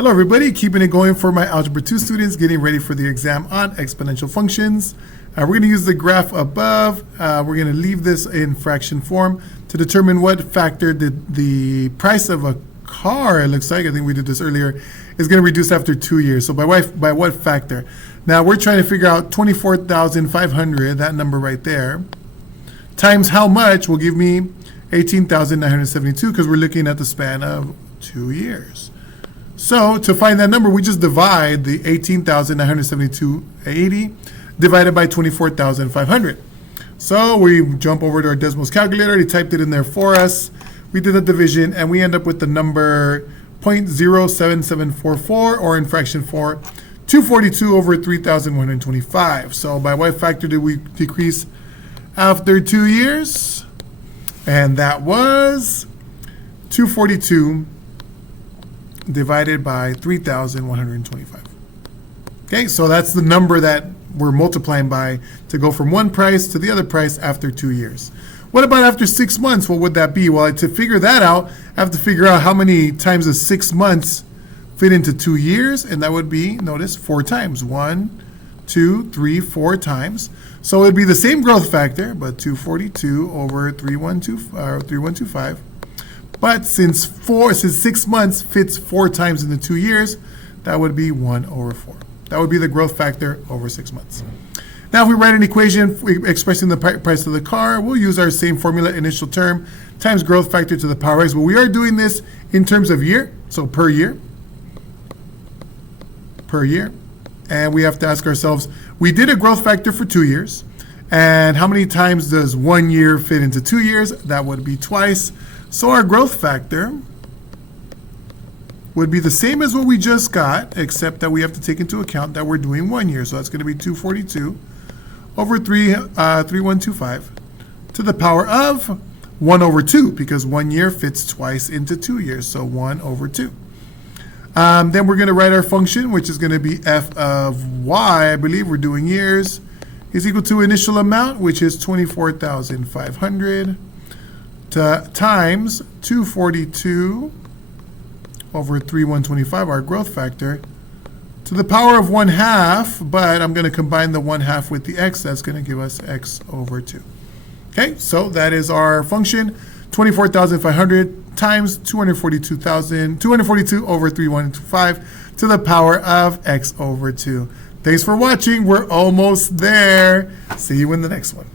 Hello everybody, keeping it going for my Algebra 2 students getting ready for the exam on exponential functions. We're going to use the graph above. We're going to leave this in fraction form to determine what factor the price of a car, it looks like, I think we did this earlier, is going to reduce after 2 years. So by what factor? Now we're trying to figure out 24,500, that number right there, times how much will give me 18,972 because we're looking at the span of 2 years. So to find that number, we just divide the 18,972.80 divided by 24,500. So we jump over to our decimals calculator. He typed it in there for us. We did the division, and we end up with the number 0.07744, or in fraction 4, 242 over 3,125. So by what factor did we decrease after 2 years? And that was 242 divided by 3,125. Okay, so that's the number that we're multiplying by to go from one price to the other price after 2 years. What about after 6 months? What would that be? Well, to figure that out, I have to figure out how many times does 6 months fit into 2 years, and that would be, notice, 4 times. 1, 2, 3, 4 times. So it would be the same growth factor, but 242 over 3,125. But since 6 months fits 4 times in the 2 years, that would be 1 over 4. That would be the growth factor over 6 months. Now, if we write an equation expressing the price of the car, we'll use our same formula, initial term times growth factor to the power x. But we are doing this in terms of year, so per year. Per year. And we have to ask ourselves, we did a growth factor for 2 years. And how many times does 1 year fit into 2 years? That would be twice. So our growth factor would be the same as what we just got, except that we have to take into account that we're doing 1 year. So that's going to be 242 over 3,125 to the power of 1 over 2, because 1 year fits twice into 2 years. So 1 over 2. Then we're going to write our function, which is going to be f of y, I believe we're doing years, is equal to initial amount, which is 24,500. Times 242 over 3,125, our growth factor, to the power of 1/2, but I'm going to combine the 1/2 with the x. That's going to give us x over 2. Okay, so that is our function, 24,500 times 242 over 3,125 to the power of x over 2. Thanks for watching. We're almost there. See you in the next one.